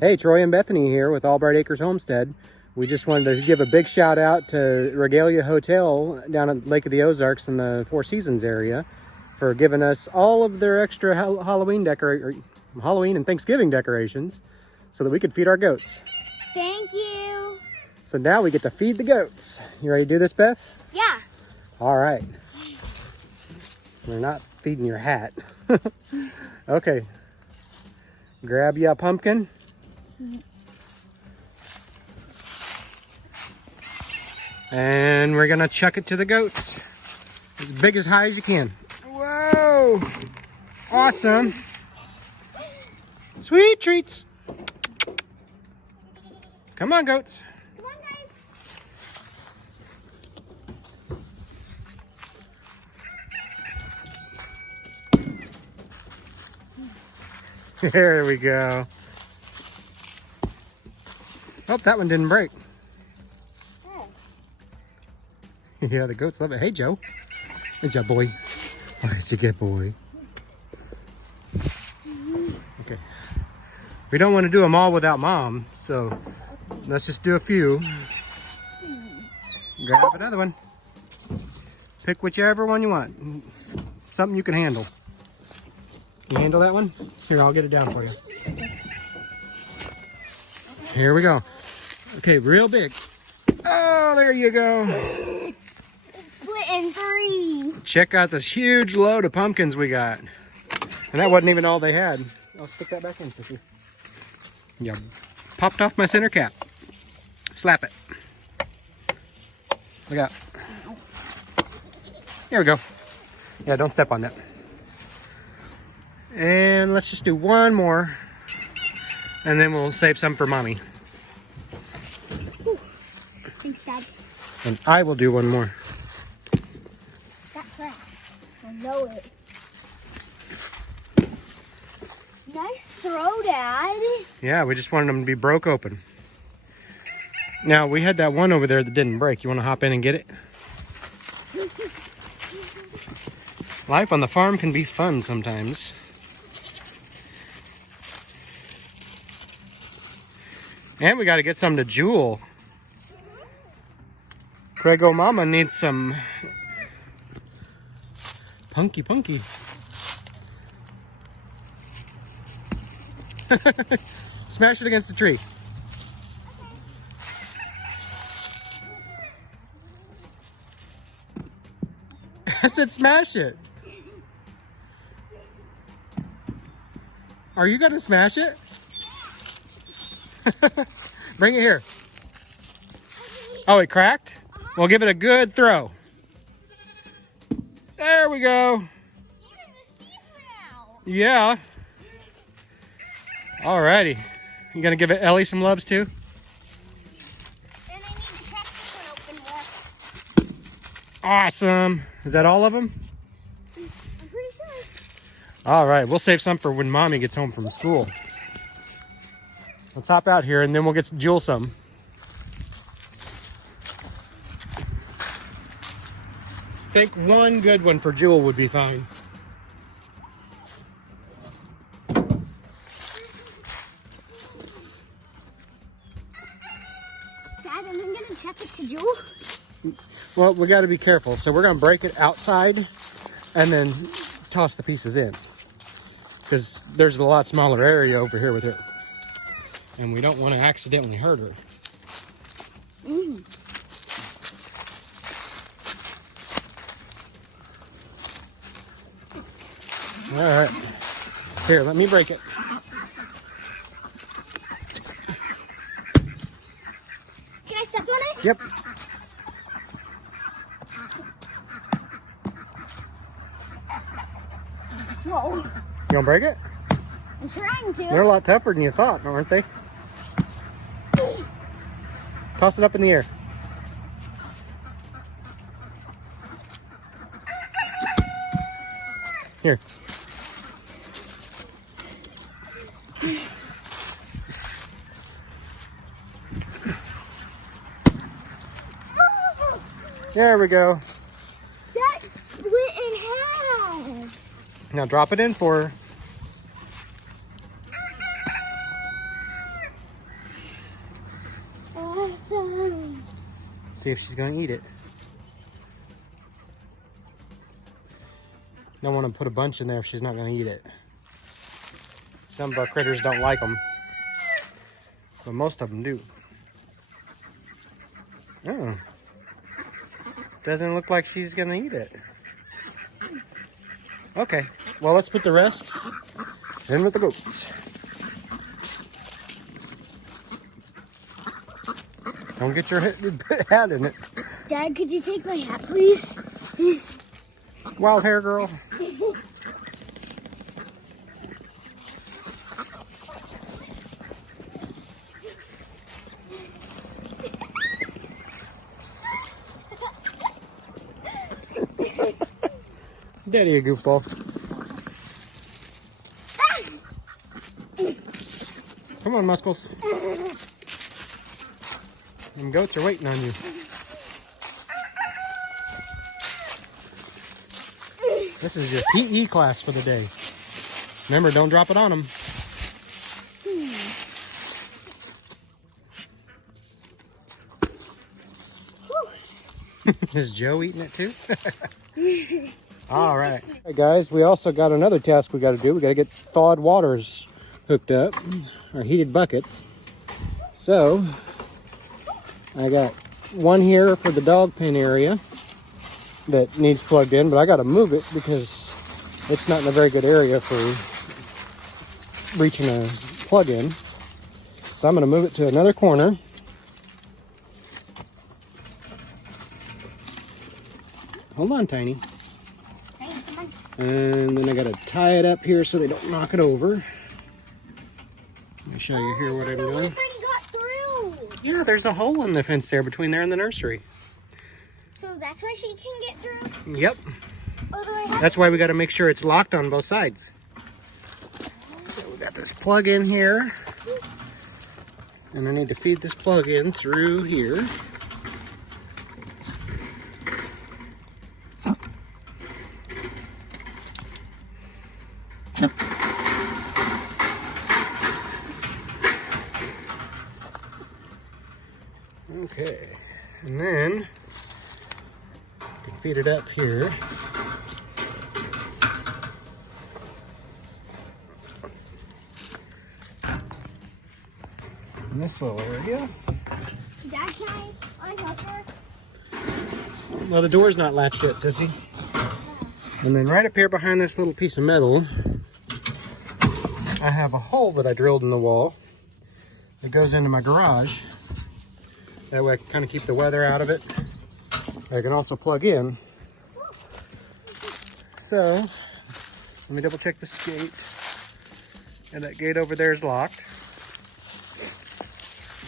Hey, Troy and Bethany here with Albright Acres Homestead. We just wanted to give a big shout out to Regalia Hotel down at Lake of the Ozarks in the Four Seasons area for giving us all of their extra Halloween and Thanksgiving decorations so that we could feed our goats. Thank you. So now we get to feed the goats. You ready to do this, Beth? Yeah. All right. We're not feeding your hat. Okay. Grab you a pumpkin. And we're gonna chuck it to the goats as big as high as you can. Whoa! Awesome! Sweet treats! Come on, goats. Come on, guys. There we go. Oh, that one didn't break. Oh. Yeah, the goats love it. Hey, Joe. Good job, boy. Oh, it's a good boy. Okay. We don't want to do them all without Mom, so let's just do a few. Grab another one. Pick whichever one you want. Something you can handle. Can you handle that one? Here, I'll get it down for you. Here we go. Okay, real big. Oh, there you go. It's split in three. Check out this huge load of pumpkins we got. And that wasn't even all they had. I'll stick that back in, Sissy. Yeah, popped off my center cap. Slap it. Look out. There we go. Yeah, don't step on that. And let's just do one more. And then we'll save some for Mommy. Thanks, Dad. And I will do one more. That crack. I know it. Nice throw, Dad. Yeah, we just wanted them to be broke open. Now, we had that one over there that didn't break. You want to hop in and get it? Life on the farm can be fun sometimes. And we got to get some to Jewel. Prego Mama needs some punky. Smash it against the tree. I said smash it. Are you gonna smash it? Bring it here. Oh, it cracked? Well, give it a good throw. There we go. Even the seeds were out. Yeah. Alrighty. You gonna give it Ellie some loves too? And I need to crack this one open more. Awesome. Is that all of them? I'm pretty sure. Alright, we'll save some for when Mommy gets home from school. Let's hop out here and then we'll get Jewel some. I think one good one for Jewel would be fine. Dad, and I'm gonna check it to Jewel. Well, we got to be careful. So we're going to break it outside and then toss the pieces in. Because there's a lot smaller area over here with it. And we don't want to accidentally hurt her. All right. Here, let me break it. Can I step on it? Yep. Whoa. You gonna break it? I'm trying to. They're a lot tougher than you thought, aren't they? Toss it up in the air. Here. There we go. That split in half. Now drop it in for her. See if she's gonna eat it. Don't want to put a bunch in there if she's not gonna eat it. Some of our critters don't like them, but most of them do. Oh, doesn't look like she's gonna eat it. Okay, well, let's put the rest in with the goats. Don't get your hat in it. Dad, could you take my hat, please? Wild hair girl. Daddy, a goofball. Come on, Muscles. Them goats are waiting on you. This is your PE class for the day. Remember, don't drop it on them. Is Joe eating it too? All right. Hey guys, we also got another task we got to do. We got to get thawed waters hooked up, our heated buckets. So, I got one here for the dog pen area that needs plugged in, but I got to move it because it's not in a very good area for reaching a plug-in. So I'm going to move it to another corner. Hold on, Tiny. And then I got to tie it up here so they don't knock it over. Let me show you here what I'm doing. Yeah, there's a hole in the fence there between there and the nursery. So that's why she can get through? Yep. Oh, that's why we got to make sure it's locked on both sides. So we got this plug in here. And I need to feed this plug in through here. Okay, and then you can feed it up here. In this little area. Dad, can I unhook her? Well, the door's not latched yet, sissy. And then right up here behind this little piece of metal, I have a hole that I drilled in the wall that goes into my garage. That way I can kind of keep the weather out of it. I can also plug in. So, let me double check this gate. And that gate over there is locked.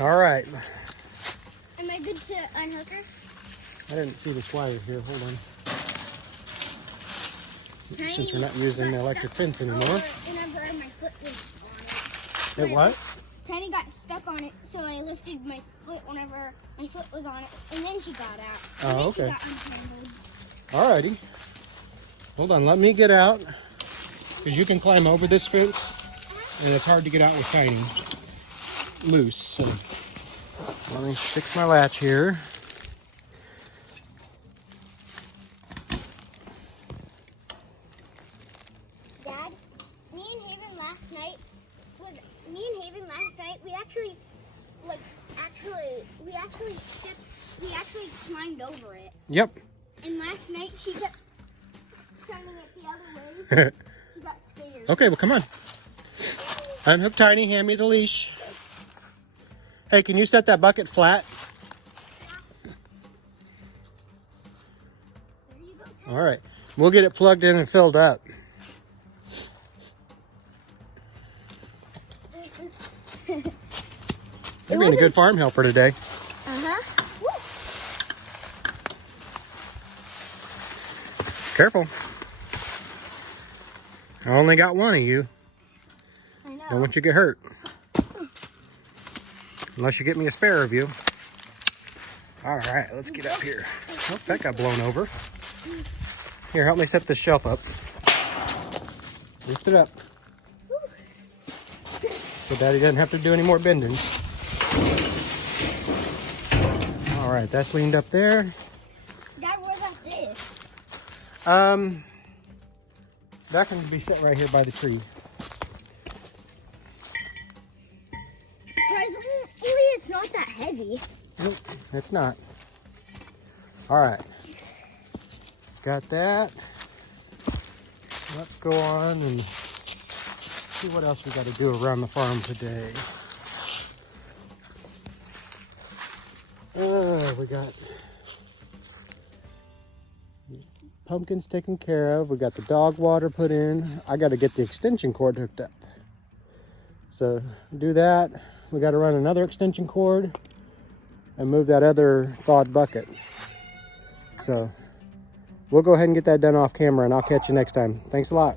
All right. Am I good to unhook her? I didn't see this wire here. Hold on. Since we're not using the electric fence anymore. Whenever my foot was on it. It what? Tiny got stuck on it, so I lifted my foot whenever my foot was on it, and then she got out. Oh, okay. She got untangled. Alrighty. Hold on, let me get out. Because you can climb over this fence, and it's hard to get out with Tiny loose. So let me fix my latch here. Dad, me and Haven last night, we actually climbed over it. Yep. And last night she kept turning it the other way. She got scared. Okay, well come on. Unhook Tiny, hand me the leash. Hey, can you set that bucket flat? There you go. All right, we'll get it plugged in and filled up. You're being a good farm helper today. Careful. I only got one of you. I know. Don't want you to get hurt. Unless you get me a spare of you. All right, let's get up here. Oh, that got blown over. Here, help me set this shelf up. Lift it up. So Daddy doesn't have to do any more bending. All All right, that's leaned up there. Dad, what about this? That can be set right here by the tree. Surprisingly, it's not that heavy. Nope, it's not. All right, got that. Let's go on and see what else we got to do around the farm today. We got pumpkins taken care of. We got the dog water put in. I got to get the extension cord hooked up. So do that. We got to run another extension cord and move that other thawed bucket. So we'll go ahead and get that done off camera, and I'll catch you next time. Thanks a lot.